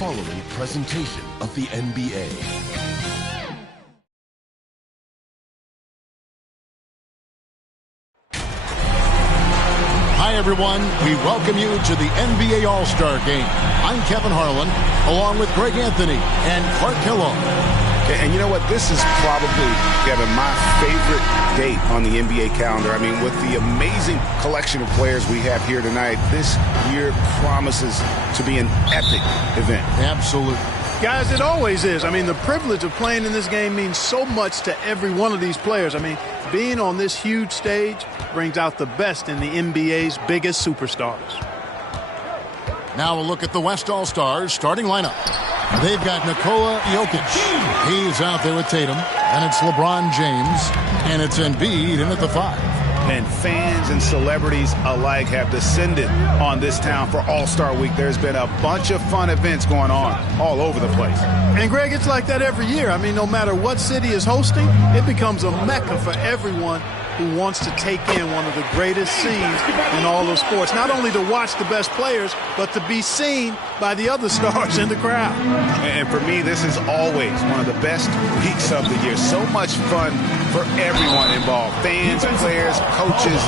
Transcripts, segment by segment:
following presentation of the NBA. Hi, everyone. We welcome you to the NBA All-Star Game. I'm Kevin Harlan, along with Greg Anthony and Clark Kellogg. And you know what? This is probably, Kevin, my favorite date on the NBA calendar. I mean, with the amazing collection of players we have here tonight, this year promises to be an epic event. Absolutely. Guys, it always is. I mean, the privilege of playing in this game means so much to every one of these players. I mean, being on this huge stage brings out the best in the NBA's biggest superstars. Now a look at the West All-Stars starting lineup. They've got Nikola Jokic. He's out there with Tatum. And it's LeBron James. And it's Embiid in at the 5. And fans and celebrities alike have descended on this town for All-Star Week. There's been a bunch of fun events going on all over the place. And, Greg, it's like that every year. I mean, no matter what city is hosting, it becomes a mecca for everyone who wants to take in one of the greatest scenes in all of sports. Not only to watch the best players, but to be seen by the other stars in the crowd. And for me, this is always one of the best weeks of the year. So much fun for everyone involved. Fans, players, coaches.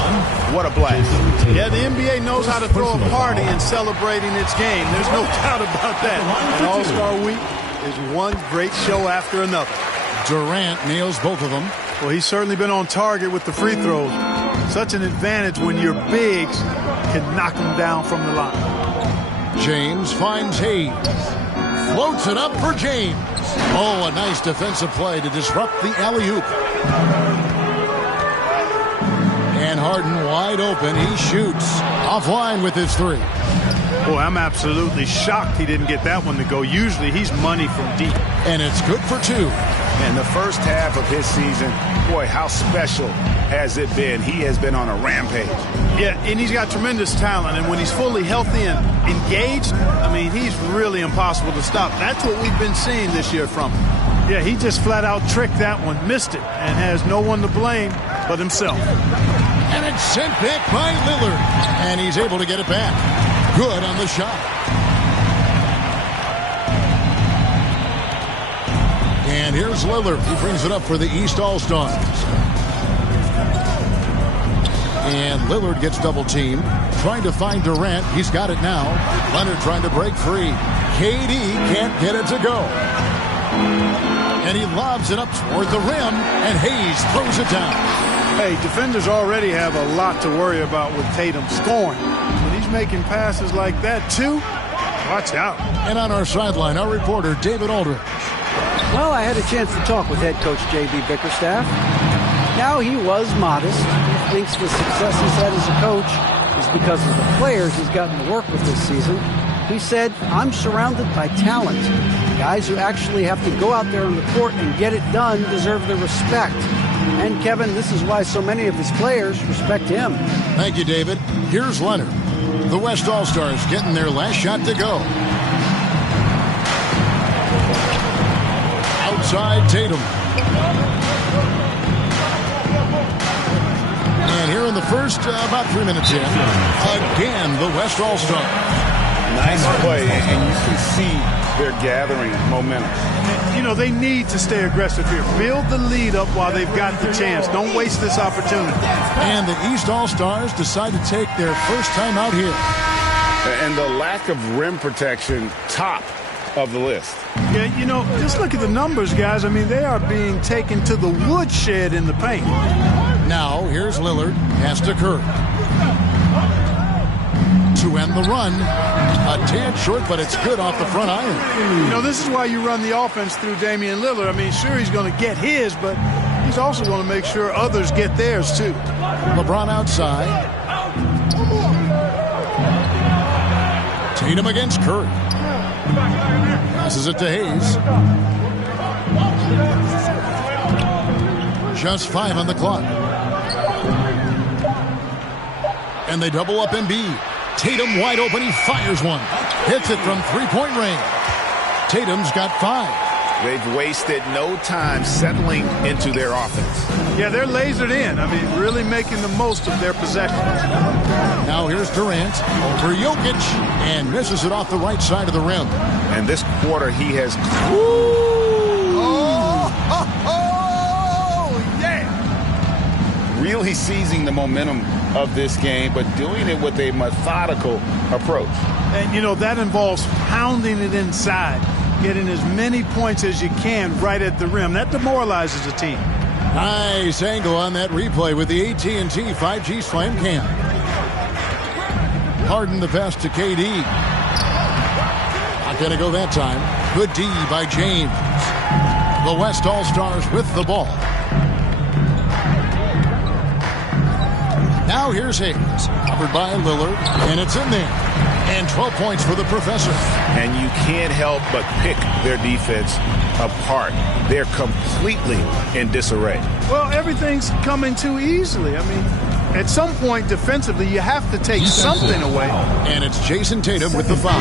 What a blast. Yeah, the NBA knows how to throw a party in celebrating its game. There's no doubt about that. And All-Star Week is one great show after another. Durant nails both of them. Well, he's certainly been on target with the free throws. Such an advantage when your bigs can knock them down from the line. James finds Hayes. Floats it up for James. Oh, a nice defensive play to disrupt the alley-oop. And Harden wide open. He shoots. Offline with his 3. Boy, I'm absolutely shocked he didn't get that one to go. Usually he's money from deep. And it's good for 2. And the first half of his season, boy, how special has it been? He has been on a rampage. Yeah, and he's got tremendous talent. And when he's fully healthy and engaged, I mean, he's really impossible to stop. That's what we've been seeing this year from him. Yeah, he just flat out tricked that one, missed it, and has no one to blame but himself. And it's sent back by Lillard. And he's able to get it back. Good on the shot. And here's Lillard. He brings it up for the East All-Stars. And Lillard gets double-teamed. Trying to find Durant. He's got it now. Leonard trying to break free. KD can't get it to go. And he lobs it up toward the rim. And Hayes throws it down. Hey, defenders already have a lot to worry about with Tatum scoring. When he's making passes like that, too, watch out. And on our sideline, our reporter, David Aldridge. Well, I had a chance to talk with head coach J.B. Bickerstaff. Now, he was modest. He thinks the success he's had as a coach is because of the players he's gotten to work with this season. He said, I'm surrounded by talent. Guys who actually have to go out there on the court and get it done deserve the respect. And, Kevin, this is why so many of his players respect him. Thank you, David. Here's Leonard. The West All-Stars getting their last shot to go. Outside Tatum. And here in the first, about 3 minutes in, again, the West All-Stars. Nice play, and you can see they're gathering momentum. You know, they need to stay aggressive here. Build the lead up while they've got the chance. Don't waste this opportunity. And the East All-Stars decide to take their first time out here. And the lack of rim protection, top of the list. Yeah, you know, just look at the numbers, guys. I mean, they are being taken to the woodshed in the paint. Now, here's Lillard. Pass to Curry. To end the run. A tad short, but it's good off the front iron. You know, this is why you run the offense through Damian Lillard. I mean, sure, he's going to get his, but he's also going to make sure others get theirs, too. LeBron outside. Tatum against Curry. Passes it to Hayes. Just 5 on the clock. And they double up Embiid. Tatum wide open. He fires one. Hits it from 3-point range. Tatum's got 5. They've wasted no time settling into their offense. Yeah, they're lasered in. I mean, really making the most of their possession. Now here's Durant over Jokic and misses it off the right side of the rim. And this quarter he has... really seizing the momentum of this game, but doing it with a methodical approach. And, you know, that involves pounding it inside, getting as many points as you can right at the rim. That demoralizes a team. Nice angle on that replay with the AT&T 5G Slam Cam. Harden the pass to KD. Not going to go that time. Good D by James. The West All-Stars with the ball. Now here's Hayes, covered by Lillard, and it's in there. And 12 points for the professor. And you can't help but pick their defense apart. They're completely in disarray. Well, everything's coming too easily. I mean, at some point defensively, you have to take something away. And it's Jason Tatum with the foul.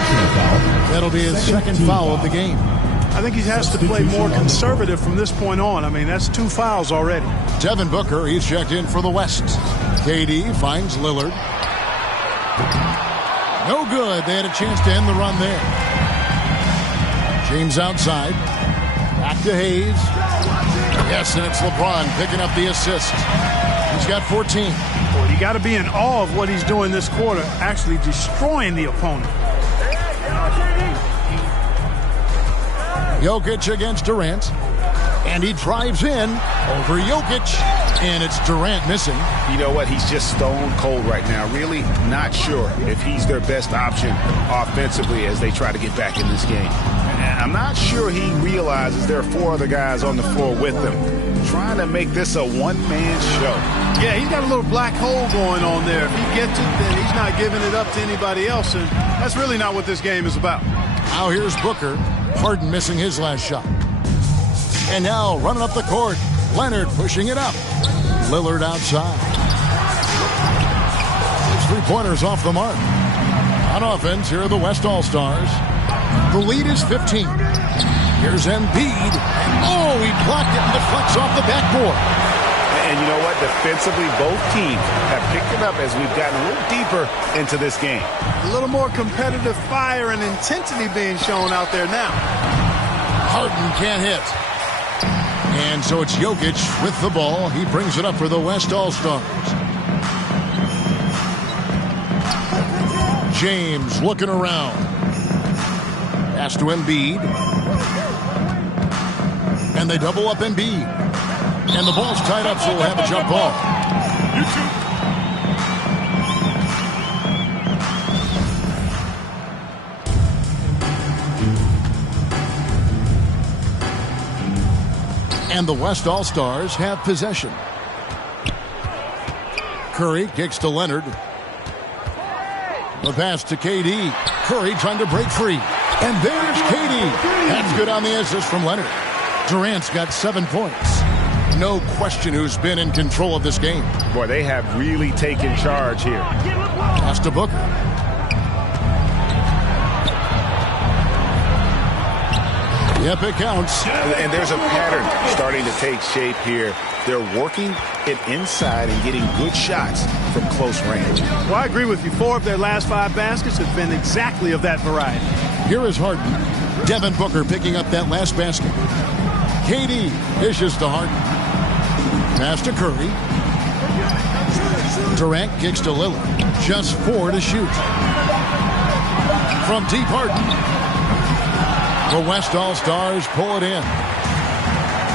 That'll be his second foul of the game. I think he has to play more conservative from this point on. I mean, that's 2 fouls already. Devin Booker, he's checked in for the West. KD finds Lillard. No good. They had a chance to end the run there. James outside. Back to Hayes. Yes, and it's LeBron picking up the assist. He's got 14. Well, you got to be in awe of what he's doing this quarter, actually destroying the opponent. Jokic against Durant. And he drives in over Jokic. And it's Durant missing. You know what? He's just stone cold right now. Really not sure if he's their best option offensively as they try to get back in this game. And I'm not sure he realizes there are 4 other guys on the floor with him, trying to make this a one-man show. Yeah, he's got a little black hole going on there. If he gets it, then he's not giving it up to anybody else. And that's really not what this game is about. Now here's Booker. Harden missing his last shot. And now running up the court. Leonard pushing it up. Lillard outside. His three-pointers off the mark. On offense, here are the West All-Stars. The lead is 15. Here's Embiid. Oh, he blocked it and deflects off the backboard. And you know what? Defensively, both teams have picked it up as we've gotten a little deeper into this game. A little more competitive fire and intensity being shown out there now. Harden can't hit. And so it's Jokic with the ball. He brings it up for the West All-Stars. James looking around. Pass to Embiid. And they double up Embiid. And the ball's tied up, so we'll have a jump ball. And the West All-Stars have possession. Curry kicks to Leonard. The pass to KD. Curry trying to break free. And there's KD. That's good on the assist from Leonard. Durant's got 7 points. No question who's been in control of this game. Boy, they have really taken charge here. Pass to Booker. Yep, it counts. And there's a pattern starting to take shape here. They're working it inside and getting good shots from close range. Well, I agree with you. 4 of their last 5 baskets have been exactly of that variety. Here is Harden. Devin Booker picking up that last basket. KD dishes to Harden. Pass to Curry. Durant kicks to Lillard. Just 4 to shoot. From deep, Harden. The West All-Stars pull it in.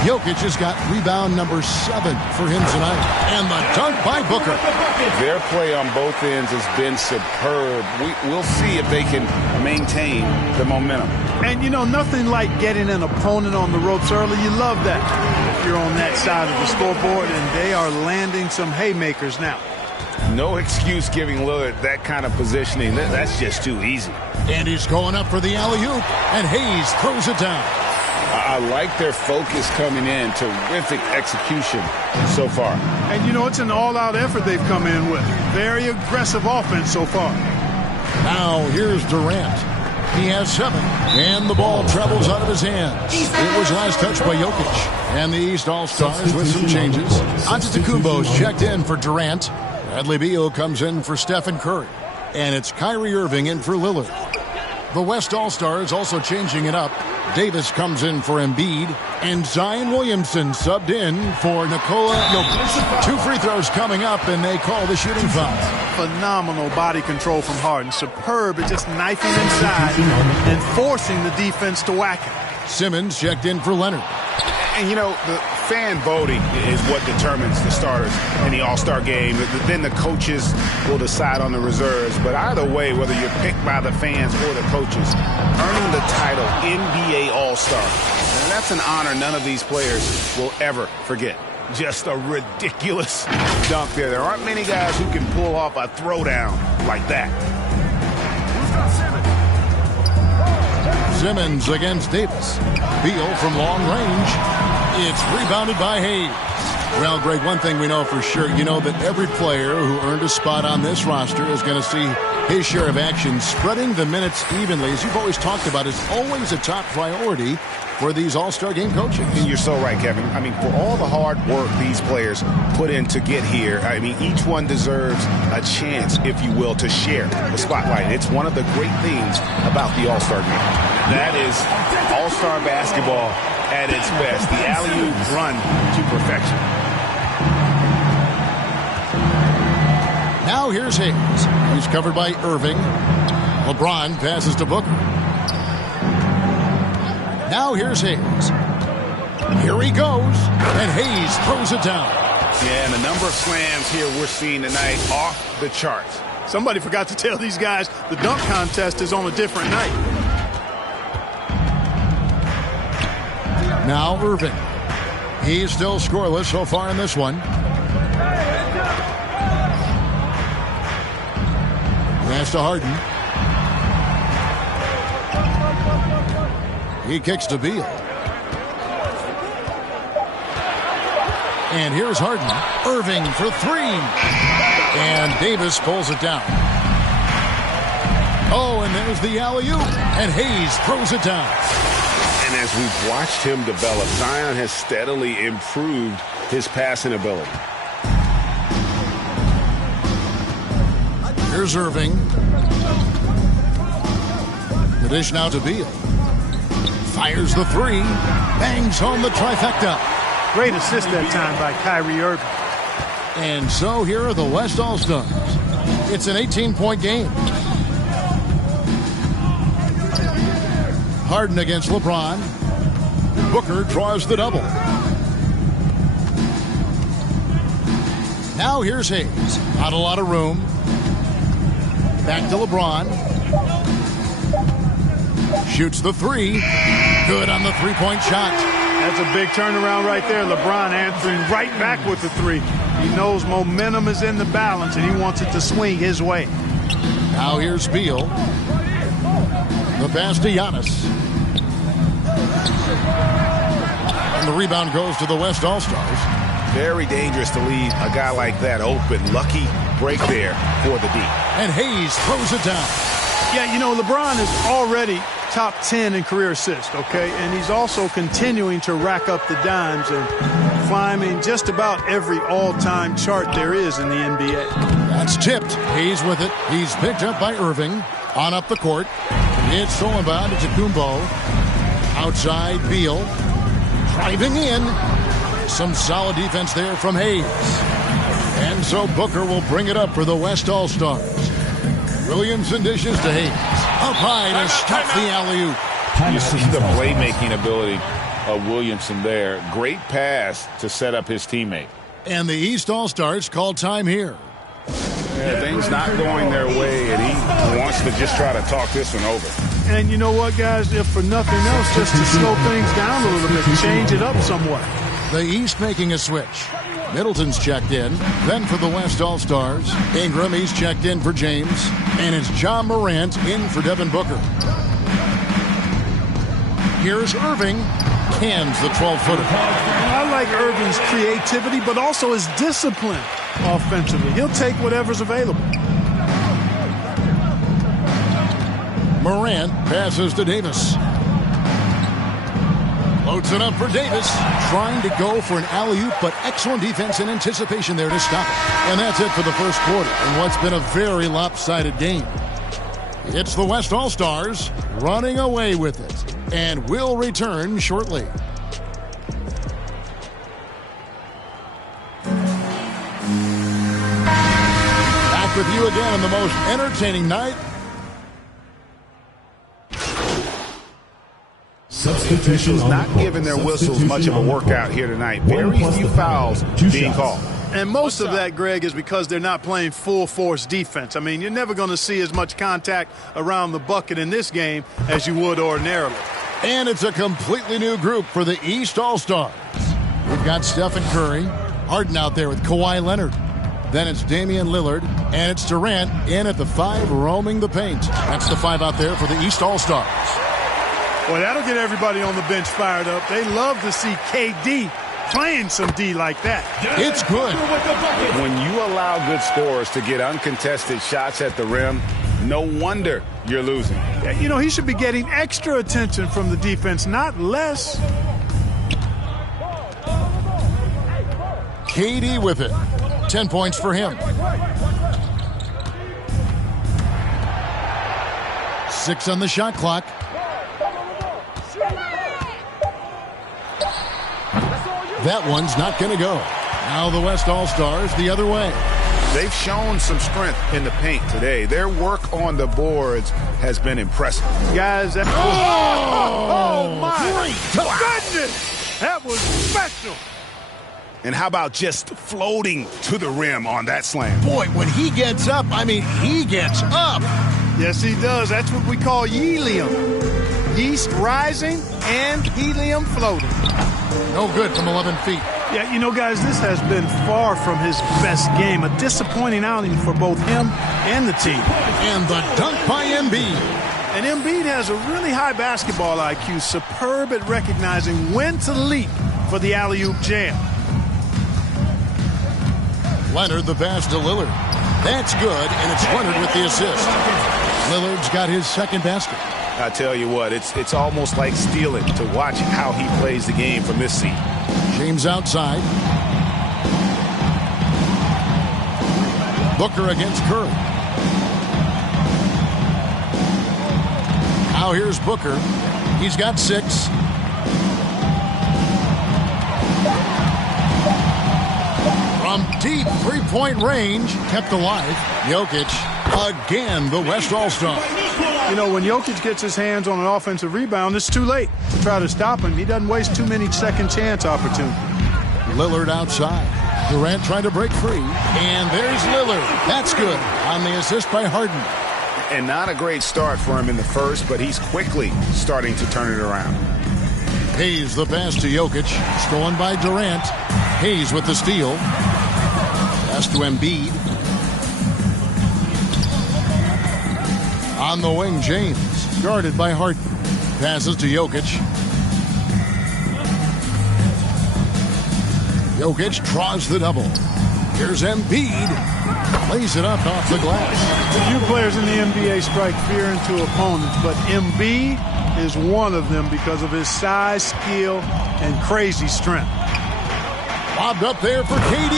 Jokic has got rebound number 7 for him tonight. And the dunk by Booker. Their play on both ends has been superb. We'll see if they can maintain the momentum. And, you know, nothing like getting an opponent on the ropes early. You love that if you're on that side of the scoreboard, and they are landing some haymakers now. No excuse giving Lillard that kind of positioning. That's just too easy. And he's going up for the alley-oop, and Hayes throws it down. I like their focus coming in. Terrific execution so far. And, you know, it's an all-out effort they've come in with. Very aggressive offense so far. Now here's Durant. He has 7, and the ball travels out of his hands. It was last touched by Jokic. And the East All-Stars with some changes. Antetokounmpo's checked in for Durant. Bradley Beal comes in for Stephen Curry. And it's Kyrie Irving in for Lillard. The West All-Stars also changing it up. Davis comes in for Embiid. And Zion Williamson subbed in for Nikola Jokic. 2 free throws coming up, and they call the shooting foul. Phenomenal body control from Harden. Superb at just knifing inside and forcing the defense to whack him. Simmons checked in for Leonard. And, you know, the fan voting is what determines the starters in the All-Star game. Then the coaches will decide on the reserves. But either way, whether you're picked by the fans or the coaches, earning the title NBA All-Star, and that's an honor none of these players will ever forget. Just a ridiculous dunk there. There aren't many guys who can pull off a throwdown like that. Simmons against Davis. Beal from long range. It's rebounded by Hayes. Well, Greg, one thing we know for sure, you know that every player who earned a spot on this roster is going to see his share of action. Spreading the minutes evenly, as you've always talked about, is always a top priority for these All-Star Game coaches. And you're so right, Kevin. I mean, for all the hard work these players put in to get here, I mean, each one deserves a chance, if you will, to share the spotlight. It's one of the great things about the All-Star Game. That is All-Star basketball at its best. The alley-oop run to perfection. Now here's Hayes. He's covered by Irving. LeBron passes to Booker. Now here's Hayes. Here he goes, and Hayes throws it down. Yeah, and the number of slams here we're seeing tonight off the charts. Somebody forgot to tell these guys the dunk contest is on a different night. Now Irving. He's still scoreless so far in this one. Pass to Harden. He kicks to Beal. And here's Harden. Irving for 3. And Davis pulls it down. Oh, and there's the alley-oop. And Hayes throws it down. And as we've watched him develop, Zion has steadily improved his passing ability. Here's Irving. The dish now to Beal. Fires the 3. Bangs home the trifecta. Great assist that time by Kyrie Irving. And so here are the West All-Stars. It's an 18-point game. Harden against LeBron. Booker draws the double. Now here's Hayes. Not a lot of room. Back to LeBron. Shoots the 3. Good on the three-point shot. That's a big turnaround right there. LeBron answering right back with the 3. He knows momentum is in the balance, and he wants it to swing his way. Now here's Beal. The pass to Giannis. And the rebound goes to the West All-Stars. Very dangerous to leave a guy like that open. Lucky break there for the D. And Hayes throws it down. Yeah, you know, LeBron is already top 10 in career assists, okay? And he's also continuing to rack up the dimes and climbing just about every all-time chart there is in the NBA. That's tipped. Hayes with it. He's picked up by Irving. On up the court. It's stolen by Antetokounmpo. Outside, Beal. Driving in. Some solid defense there from Hayes. And so Booker will bring it up for the West All-Stars. Williamson dishes to Hayes. Up high to stop the alley-oop. You see the playmaking ability of Williamson there. Great pass to set up his teammate. And the East All-Stars call time here. Yeah, things not going their way, and he wants to just try to talk this one over. And you know what, guys? If for nothing else, just to slow things down a little bit, change it up somewhat. The East making a switch. Middleton's checked in. Then for the West All-Stars, Ingram, he's checked in for James. And it's John Morant in for Devin Booker. Here's Irving. Cans the 12-footer. I like Irving's creativity, but also his discipline offensively. He'll take whatever's available. Morant passes to Davis. Loads it up for Davis. Trying to go for an alley-oop, but excellent defense and anticipation there to stop it. And that's it for the first quarter in what's been a very lopsided game. It's the West All-Stars running away with it, and will return shortly. Back with you again on the most entertaining night. Officials not giving their whistles much of a workout here tonight. Very few fouls being called. And most of that, Greg, is because they're not playing full-force defense. I mean, you're never going to see as much contact around the bucket in this game as you would ordinarily. And it's a completely new group for the East All-Stars. We've got Stephen Curry, Harden out there with Kawhi Leonard. Then it's Damian Lillard, and it's Durant in at the 5 roaming the paint. That's the 5 out there for the East All-Stars. Well, that'll get everybody on the bench fired up. They love to see KD playing some D like that. It's good. When you allow good scorers to get uncontested shots at the rim, no wonder you're losing. You know, he should be getting extra attention from the defense, not less. KD with it. 10 points for him. 6 on the shot clock. That one's not going to go. Now the West All-Stars the other way. They've shown some strength in the paint today. Their work on the boards has been impressive. Guys, that oh my great. goodness! That was special. And how about just floating to the rim on that slam? Boy, when he gets up, I mean, he gets up. Yes, he does. That's what we call helium. Yeast rising and helium floating. No good from 11 feet. Yeah, you know, guys, this has been far from his best game. A disappointing outing for both him and the team. And the dunk by Embiid. And Embiid has a really high basketball IQ, superb at recognizing when to leap for the alley-oop jam. Leonard the pass to Lillard. That's good, and it's Leonard with the assist. Lillard's got his second basket. I tell you what, it's almost like stealing to watch how he plays the game from this seat. James outside. Booker against Curry. Now here's Booker. He's got 6. From deep three-point range, kept alive. Jokic, again, the West All-Star. You know, when Jokic gets his hands on an offensive rebound, it's too late to try to stop him. He doesn't waste too many second chance opportunities. Lillard outside. Durant trying to break free. And there's Lillard. That's good on the assist by Harden. And not a great start for him in the first, but he's quickly starting to turn it around. Hayes the pass to Jokic. Stolen by Durant. Hayes with the steal. Pass to Embiid. On the wing, James. Guarded by Harden. Passes to Jokic. Jokic draws the double. Here's Embiid. Lays it up off the glass. Few players in the NBA strike fear into opponents, but Embiid is one of them because of his size, skill, and crazy strength. Lobbed up there for KD.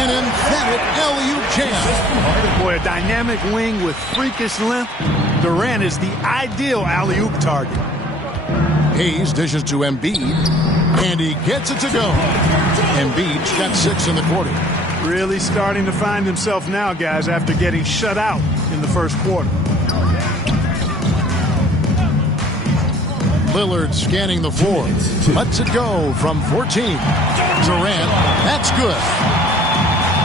An emphatic alley-oop jam. Boy, a dynamic wing with freakish length. Durant is the ideal alley-oop target. Hayes dishes to Embiid, and he gets it to go. Embiid's got 6 in the quarter. Really starting to find himself now, guys, after getting shut out in the first quarter. Lillard scanning the floor. Lets it go from 14. Durant, that's good.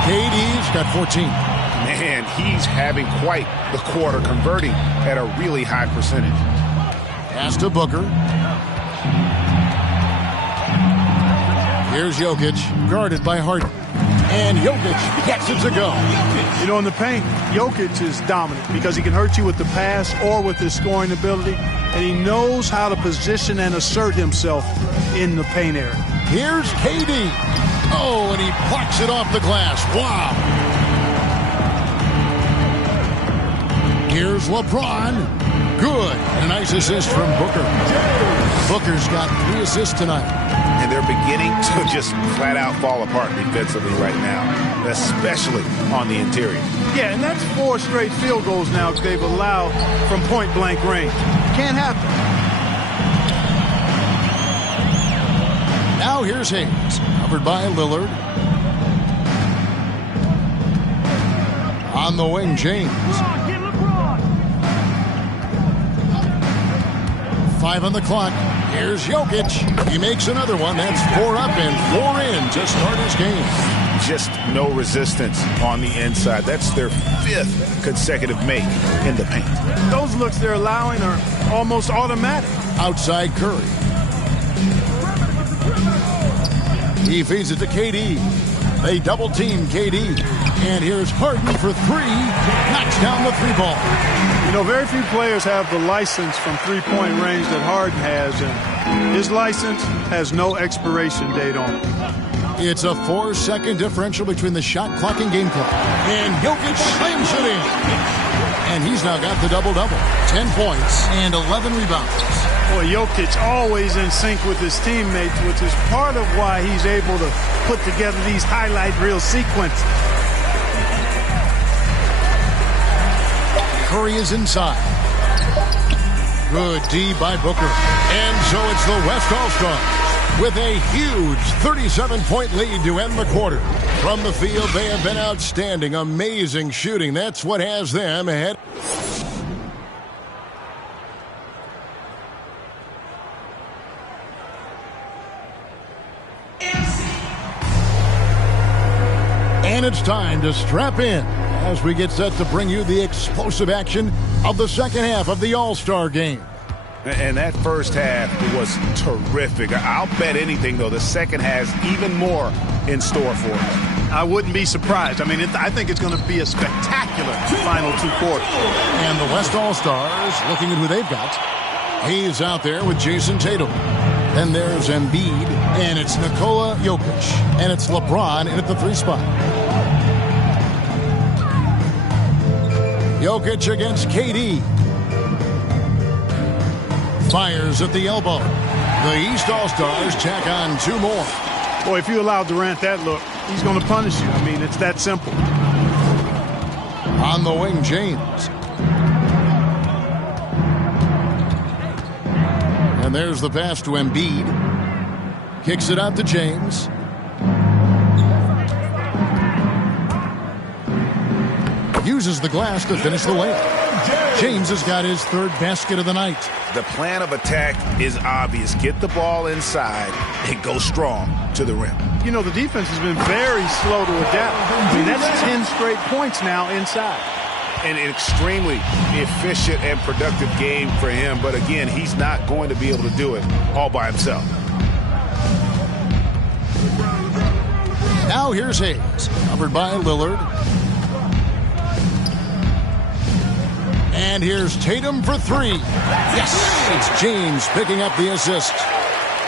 KD's got 14. Man, he's having quite the quarter, converting at a really high percentage. Pass to Booker. Here's Jokic, guarded by Harden. And Jokic gets it to go. You know, in the paint, Jokic is dominant because he can hurt you with the pass or with his scoring ability, and he knows how to position and assert himself in the paint area. Here's KD. Oh, and he plucks it off the glass. Wow. Here's LeBron. Good. And a nice assist from Booker. Booker's got 3 assists tonight. And they're beginning to just flat out fall apart defensively right now, especially on the interior. Yeah, and that's 4 straight field goals now they've allowed from point-blank range. Can't happen. Now here's Hayes, covered by Lillard. On the wing, James. 5 on the clock. Here's Jokic. He makes another one. That's 4 up and 4 in to start his game. Just no resistance on the inside. That's their 5th consecutive make in the paint. Those looks they're allowing are almost automatic. Outside Curry. He feeds it to KD. They double team KD. And here's Harden for 3. Knocks down the 3-ball. You know, very few players have the license from three-point range that Harden has, and his license has no expiration date on it. It's a 4-second differential between the shot clock and game clock. And Jokic slams it in. And he's now got the double-double. 10 points and 11 rebounds. Boy, Jokic always in sync with his teammates, which is part of why he's able to put together these highlight reel sequences. Curry is inside. Good D by Booker. And so it's the West All-Stars with a huge 37-point lead to end the quarter. From the field, they have been outstanding. Amazing shooting. That's what has them ahead. And it's time to strap in as we get set to bring you the explosive action of the second half of the All-Star Game. And that first half was terrific. I'll bet anything, though, the second has even more in store for us. I wouldn't be surprised. I mean, I think it's going to be a spectacular final 2 quarters. And the West All-Stars looking at who they've got. He's out there with Jason Tatum. Then there's Embiid, and it's Nikola Jokic. And it's LeBron in at the 3 spot. Jokic against KD. Fires at the elbow. The East All-Stars tack on 2 more. Boy, if you allow Durant that look, he's going to punish you. I mean, it's that simple. On the wing, James. And there's the pass to Embiid. Kicks it out to James. Uses the glass to finish the layup. James has got his 3rd basket of the night. The plan of attack is obvious. Get the ball inside and go strong to the rim. You know, the defense has been very slow to adapt. I mean, that's 10 straight points now inside. An extremely efficient and productive game for him. But again, he's not going to be able to do it all by himself. Now here's Hayes, covered by Lillard. And here's Tatum for 3. Yes, it's James picking up the assist.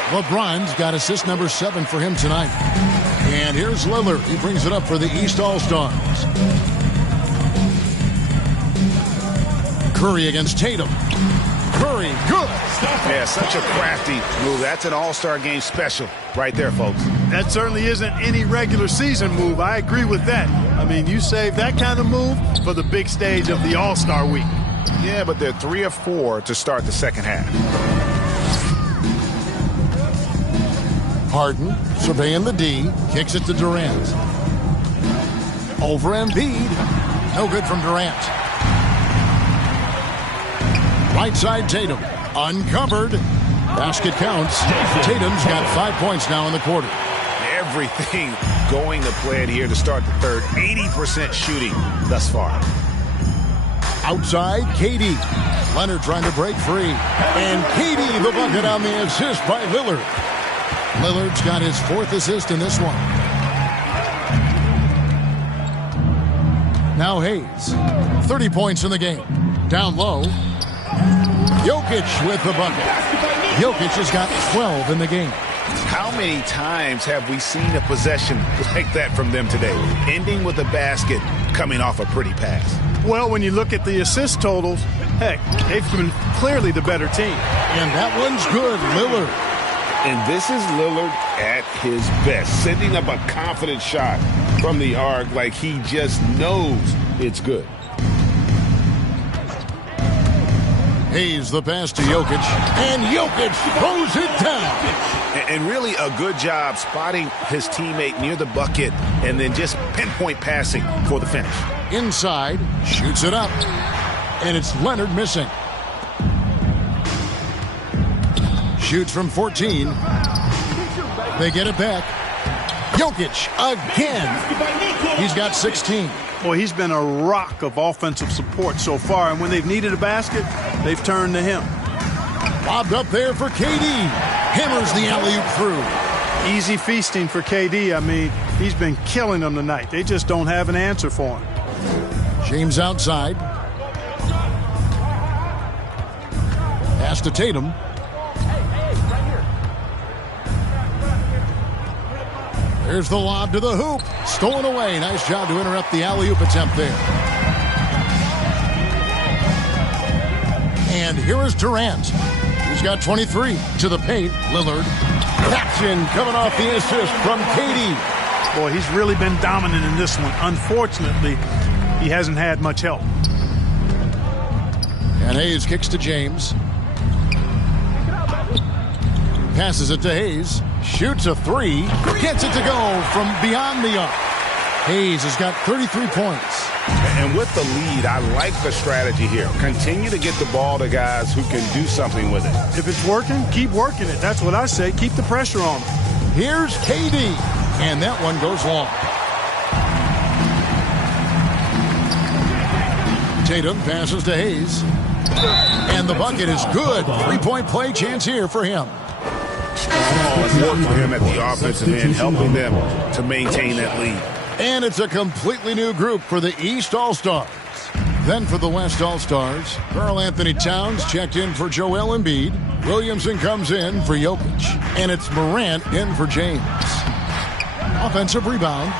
LeBron's got assist number 7 for him tonight. And here's Lillard. He brings it up for the East All-Stars. Curry against Tatum. Curry, good. Yeah, such a crafty move. That's an All-Star Game special right there, folks. That certainly isn't any regular season move. I agree with that. I mean, you save that kind of move for the big stage of the All-Star Week. Yeah, but they're 3 of 4 to start the second half. Harden surveying the D. Kicks it to Durant. Over Embiid. No good from Durant. Right side Tatum. Uncovered. Basket counts. Tatum's got 5 points now in the quarter. Everything going to plan here to start the third. 80% shooting thus far. Outside, KD. Leonard trying to break free. And KD the bucket on the assist by Lillard. Lillard's got his 4th assist in this one. Now Hayes. 30 points in the game. Down low. Jokic with the bucket. Jokic has got 12 in the game. How many times have we seen a possession like that from them today? Ending with a basket coming off a pretty pass. Well, when you look at the assist totals, Heck, they've been clearly the better team. And that one's good, Lillard. And this is Lillard at his best, sending up a confident shot from the arc like he just knows it's good. Hayes the pass to Jokic, and Jokic throws it down. And really a good job spotting his teammate near the bucket and then just pinpoint passing for the finish. Inside, shoots it up, and it's Leonard missing. Shoots from 14. They get it back. Jokic again. He's got 16. Boy, he's been a rock of offensive support so far, and when they've needed a basket, they've turned to him. Lobbed up there for KD. Hammers the alley-oop through. Easy feasting for KD. I mean, he's been killing them tonight. They just don't have an answer for him. James outside. Pass to Tatum. There's the lob to the hoop. Stolen away. Nice job to interrupt the alley-oop attempt there. And here is Durant. He's got 23 to the paint. Lillard. Caption coming off the assist from KD. Boy, he's really been dominant in this one. Unfortunately, he hasn't had much help. And Hayes kicks to James. Passes it to Hayes. Shoots a three. Gets it to go from beyond the arc. Hayes has got 33 points. And with the lead, I like the strategy here. Continue to get the ball to guys who can do something with it. If it's working, keep working it. That's what I say. Keep the pressure on him. Here's KD. And that one goes long. Tatum passes to Hayes. And the bucket is good. Three-point play chance here for him. Strong work for him at the offensive end, helping them to maintain that lead. And it's a completely new group for the East All-Stars. Then for the West All-Stars, Karl Anthony Towns checked in for Joel Embiid. Williamson comes in for Jokic. And it's Morant in for James. Offensive rebound.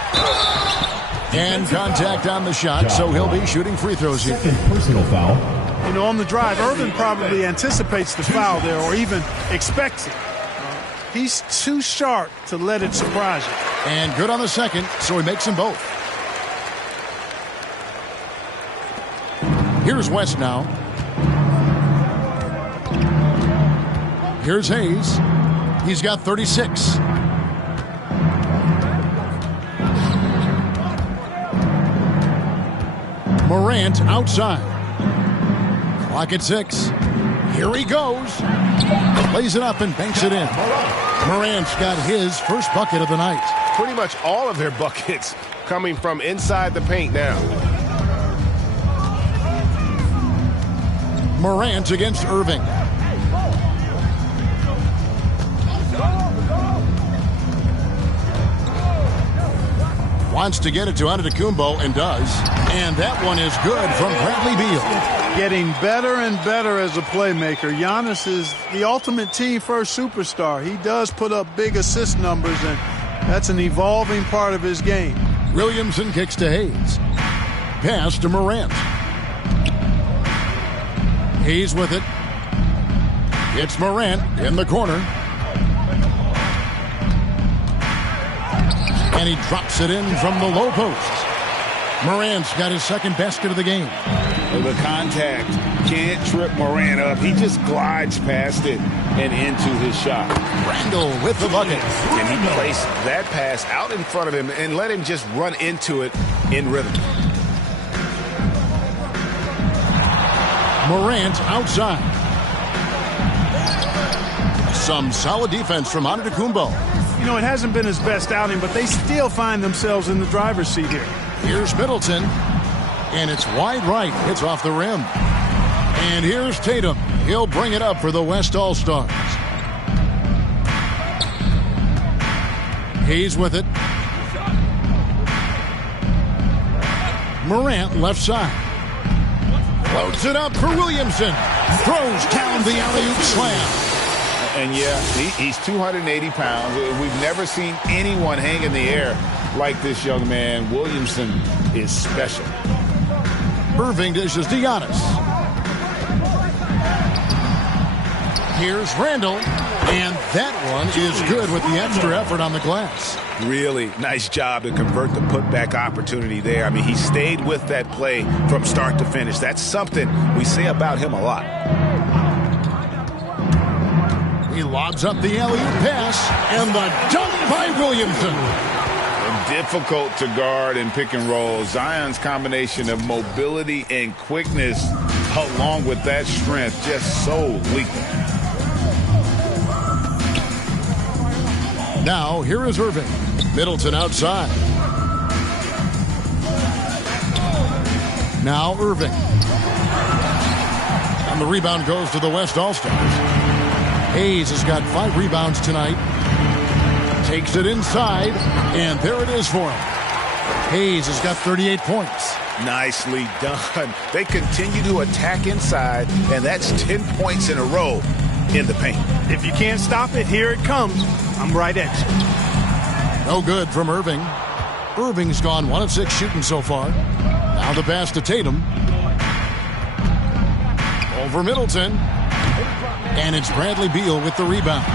And contact on the shot, so he'll be shooting free throws here. Personal foul. You know, on the drive, Irvin probably anticipates the foul there or even expects it. He's too sharp to let it surprise you. And good on the second, so he makes them both. Here's West now. Here's Hayes. He's got 36. Morant outside. Clock at 6. Here he goes. Lays it up and banks it in. Morant's got his first bucket of the night. Pretty much all of their buckets coming from inside the paint now. Morant against Irving. Wants to get it to Antetokounmpo and does. And that one is good from Bradley Beal. Getting better and better as a playmaker. Giannis is the ultimate team-first superstar. He does put up big assist numbers, and that's an evolving part of his game. Williamson kicks to Hayes. Pass to Morant. Hayes with it. It's Morant in the corner. And he drops it in from the low post. Morant's got his second basket of the game. The contact can't trip Morant up. He just glides past it and into his shot. Randall with the bucket. And he placed that pass out in front of him and let him just run into it in rhythm. Morant outside. Some solid defense from Antetokounmpo. You know, it hasn't been his best outing, but they still find themselves in the driver's seat here. Here's Middleton. And it's wide right. It's off the rim. And here's Tatum. He'll bring it up for the West All-Stars. Hayes with it. Morant left side. Floats it up for Williamson. Throws down the alley-oop slam. And yeah, he's 280 pounds. We've never seen anyone hang in the air like this young man. Williamson is special. Irving dishes to Giannis. Here's Randall, and that one is good with the extra effort on the glass. Really nice job to convert the putback opportunity there. I mean, he stayed with that play from start to finish. That's something we say about him a lot. He lobs up the alley-oop pass, and the dunk by Williamson. Difficult to guard and pick and roll. Zion's combination of mobility and quickness along with that strength just so lethal. Now here is Irving. Middleton outside. Now Irving. And the rebound goes to the West All-Stars. Hayes has got 5 rebounds tonight. Takes it inside, and there it is for him. Hayes has got 38 points. Nicely done. They continue to attack inside, and that's 10 points in a row in the paint. If you can't stop it, here it comes. I'm right at you. No good from Irving. Irving's gone 1 of 6 shooting so far. Now the pass to Tatum. Over Middleton. And it's Bradley Beal with the rebound.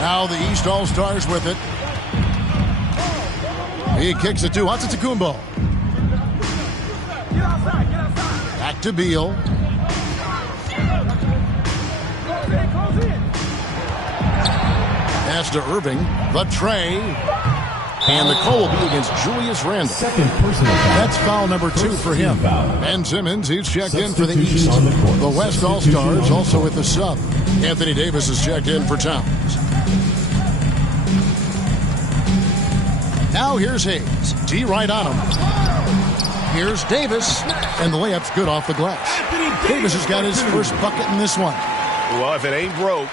Now the East All-Stars with it. He kicks it to Antetokounmpo. Back to Beal. Pass to Irving. The tray. And the call will be against Julius Randle. That's foul number 2 for him. Ben Simmons, he's checked in for the East. The West All-Stars also with the sub. Anthony Davis is checked in for Towns. Now here's Hayes. D right on him. Here's Davis. And the layup's good off the glass. Davis has got his first bucket in this one. Well, if it ain't broke,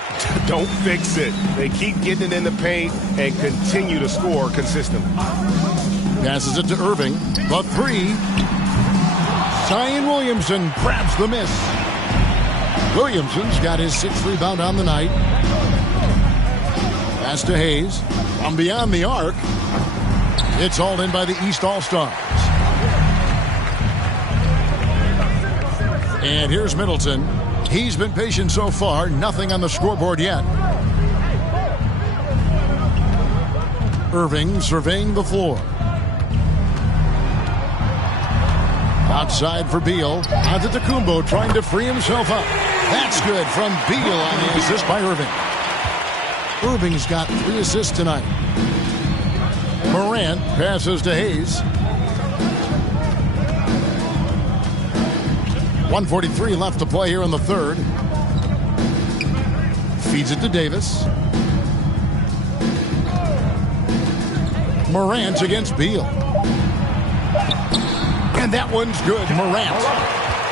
don't fix it. They keep getting it in the paint and continue to score consistently. Passes it to Irving. The 3. Zion Williamson grabs the miss. Williamson's got his 6th rebound on the night. Pass to Hayes. From beyond the arc. It's hauled in by the East All-Stars. And here's Middleton. He's been patient so far. Nothing on the scoreboard yet. Irving surveying the floor. Outside for Beal. Antetokounmpo trying to free himself up. That's good from Beal on the assist by Irving. Irving's got 3 assists tonight. Morant passes to Hayes. 1:43 left to play here in the third. Feeds it to Davis. Morant against Beal. And that one's good.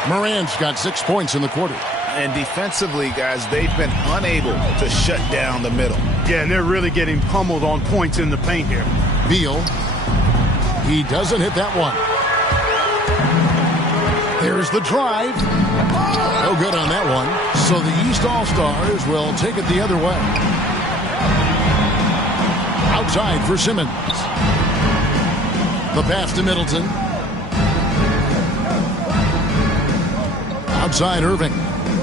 Morant's got 6 points in the quarter. And defensively, guys, they've been unable to shut down the middle. Yeah, and they're really getting pummeled on points in the paint here. Beal. He doesn't hit that one. There's the drive. No good on that one. So the East All-Stars will take it the other way. Outside for Simmons. The pass to Middleton. Outside Irving.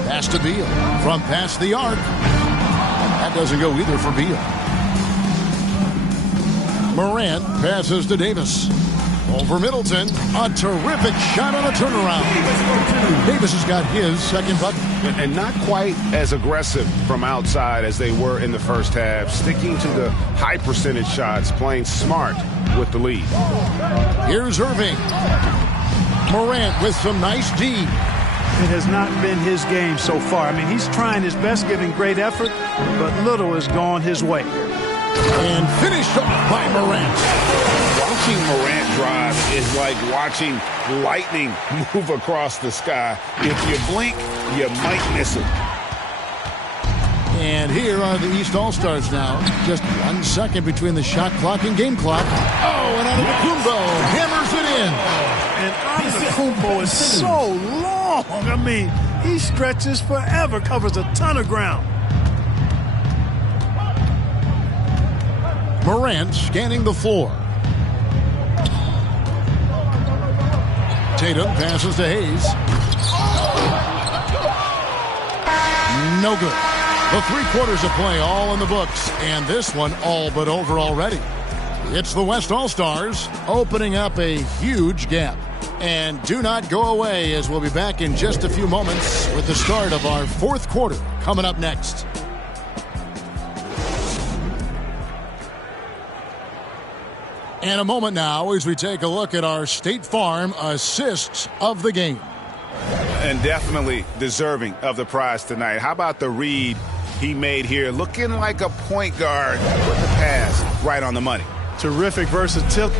Pass to Beal. From past the arc. That doesn't go either for Beal. Morant passes to Davis. Over Middleton. A terrific shot on a turnaround. Davis has got his 2nd bucket. And not quite as aggressive from outside as they were in the first half. Sticking to the high percentage shots. Playing smart with the lead. Here's Irving. Morant with some nice D. It has not been his game so far. I mean, he's trying his best, giving great effort, but little has gone his way. And finished off by Morant. Watching Morant drive is like watching lightning move across the sky. If you blink, you might miss it. And here are the East All-Stars now. Just 1 second between the shot clock and game clock. Oh, and Antetokounmpo hammers it in. And Antetokounmpo is so long. I mean, he stretches forever, covers a ton of ground. Morant scanning the floor. Tatum passes to Hayes. No good. The 3 quarters of play all in the books, and this one all but over already. It's the West All-Stars opening up a huge gap. And do not go away, as we'll be back in just a few moments with the start of our 4th quarter coming up next. And a moment now as we take a look at our State Farm assists of the game. And definitely deserving of the prize tonight. How about the read he made here? Looking like a point guard with the pass right on the money. Terrific versatility.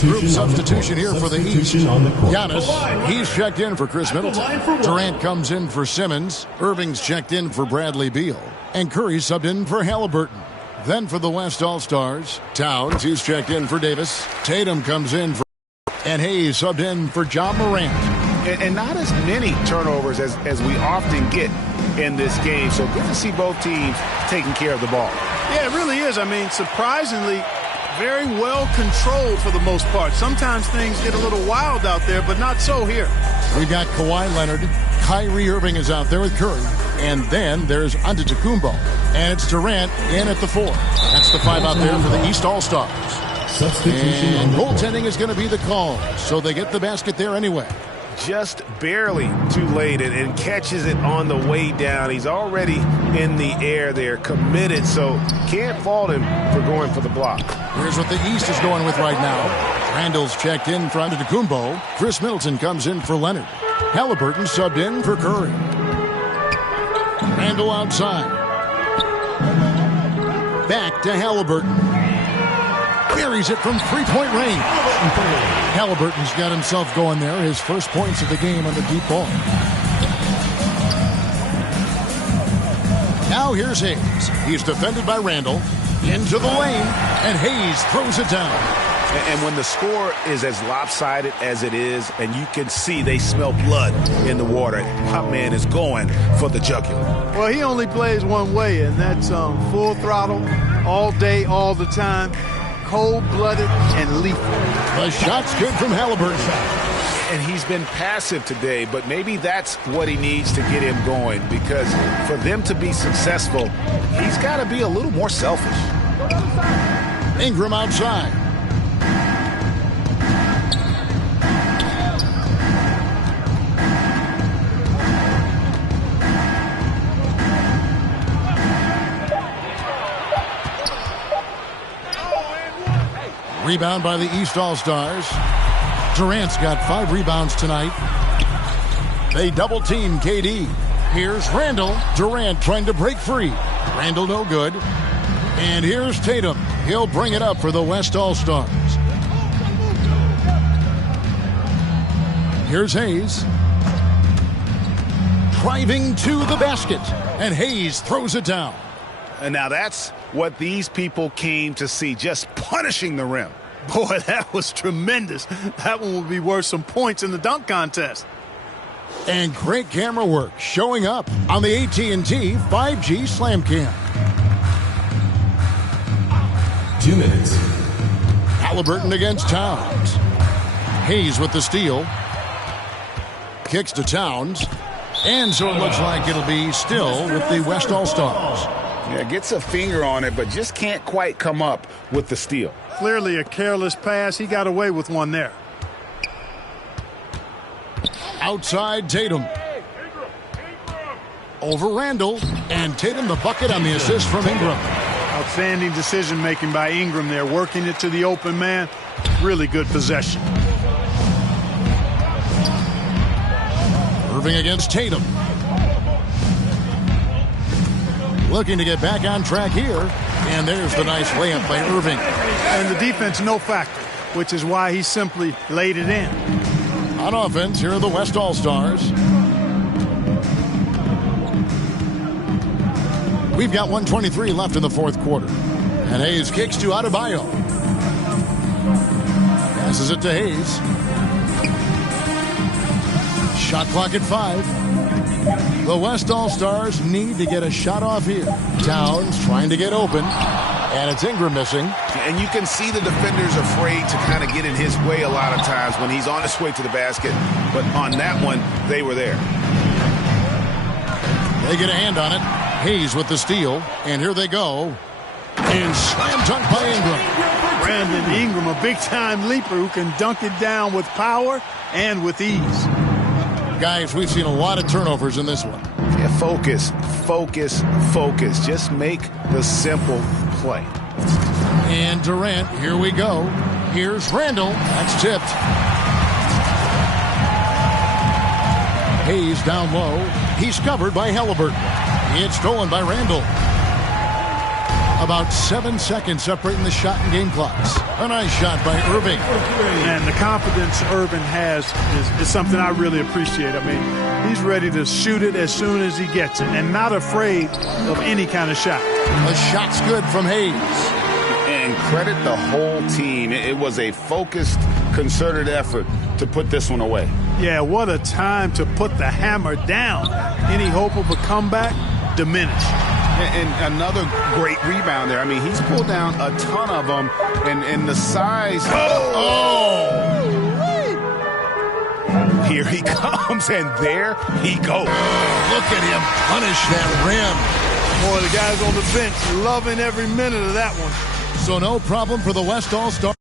Group substitution here for the East. Giannis, he's checked in for Chris Middleton. Durant comes in for Simmons. Irving's checked in for Bradley Beal. And Curry subbed in for Halliburton. Then for the West All-Stars, Towns, he's checked in for Davis. Tatum comes in for, and Hayes subbed in for John Morant. And not as many turnovers as we often get in this game. So good to see both teams taking care of the ball. Yeah, it really is. I mean, surprisingly, very well controlled for the most part. Sometimes things get a little wild out there, but not so here. We've got Kawhi Leonard. Kyrie Irving is out there with Curry. And then there's Antetokounmpo. And it's Durant in at the 4. That's the 5 out there for the East All-Stars. And goaltending is going to be the call, so they get the basket there anyway. Just barely too late and catches it on the way down. He's already in the air there, committed, so can't fault him for going for the block. Here's what the East is going with right now. Randall's checked in for Antetokounmpo. Chris Middleton comes in for Leonard. Halliburton subbed in for Curry. Randall outside. Back to Halliburton. Buries it from 3-point range. Halliburton's got himself going there. His first points of the game on the deep ball. Now here's Hayes. He's defended by Randall. Into the lane, and Hayes throws it down. And when the score is as lopsided as it is, and you can see they smell blood in the water, my man is going for the jugular. Well, he only plays one way, and that's full throttle, all day, all the time, cold-blooded and lethal. The shot's good from Halliburton. And he's been passive today, but maybe that's what he needs to get him going, because for them to be successful, he's got to be a little more selfish. Ingram outside. Rebound by the East All-Stars. Durant's got 5 rebounds tonight. They double team KD. Here's Randall. Durant trying to break free. Randall no good. And here's Tatum. He'll bring it up for the West All-Stars. Here's Hayes. Driving to the basket. And Hayes throws it down. And now that's what these people came to see, just punishing the rim. Boy, that was tremendous. That one will be worth some points in the dunk contest. And great camera work showing up on the AT&T 5G Slam Cam. 2 minutes. Halliburton against Towns. Hayes with the steal. Kicks to Towns. And so it looks like it'll be still with the West All-Stars. Yeah, gets a finger on it, but just can't quite come up with the steal. Clearly a careless pass. He got away with one there. Outside Tatum. Over Randall. And Tatum the bucket on the assist from Ingram. Outstanding decision-making by Ingram there, working it to the open man. Really good possession. Irving against Tatum. Looking to get back on track here. And there's the nice layup by Irving. And the defense no factor, which is why he simply laid it in. On offense, here are the West All-Stars. We've got 1:23 left in the 4th quarter. And Hayes kicks to Adebayo. Passes it to Hayes. Shot clock at 5. The West All-Stars need to get a shot off here. Towns trying to get open. And it's Ingram missing. And you can see the defenders afraid to kind of get in his way a lot of times when he's on his way to the basket. But on that one, they were there. They get a hand on it. Hayes with the steal. And here they go. And slam dunk by Ingram. Brandon Ingram, a big-time leaper who can dunk it down with power and with ease. Guys, we've seen a lot of turnovers in this one. Yeah, focus, focus, focus. Just make the simple play. And Durant, here we go. Here's Randall. That's tipped. Hayes down low. He's covered by Halliburton. It's stolen by Randall. About 7 seconds separating the shot and game clocks. A nice shot by Irving. And the confidence Irving has is something I really appreciate. I mean, he's ready to shoot it as soon as he gets it and not afraid of any kind of shot. The shot's good from Hayes. And credit the whole team. It was a focused, concerted effort to put this one away. Yeah, what a time to put the hammer down. Any hope of a comeback diminished. And another great rebound there. I mean, he's pulled down a ton of them, and the size. Oh! Here he comes, and there he goes. Look at him punish that rim. Boy, the guys on the bench loving every minute of that one. So no problem for the West All-Star.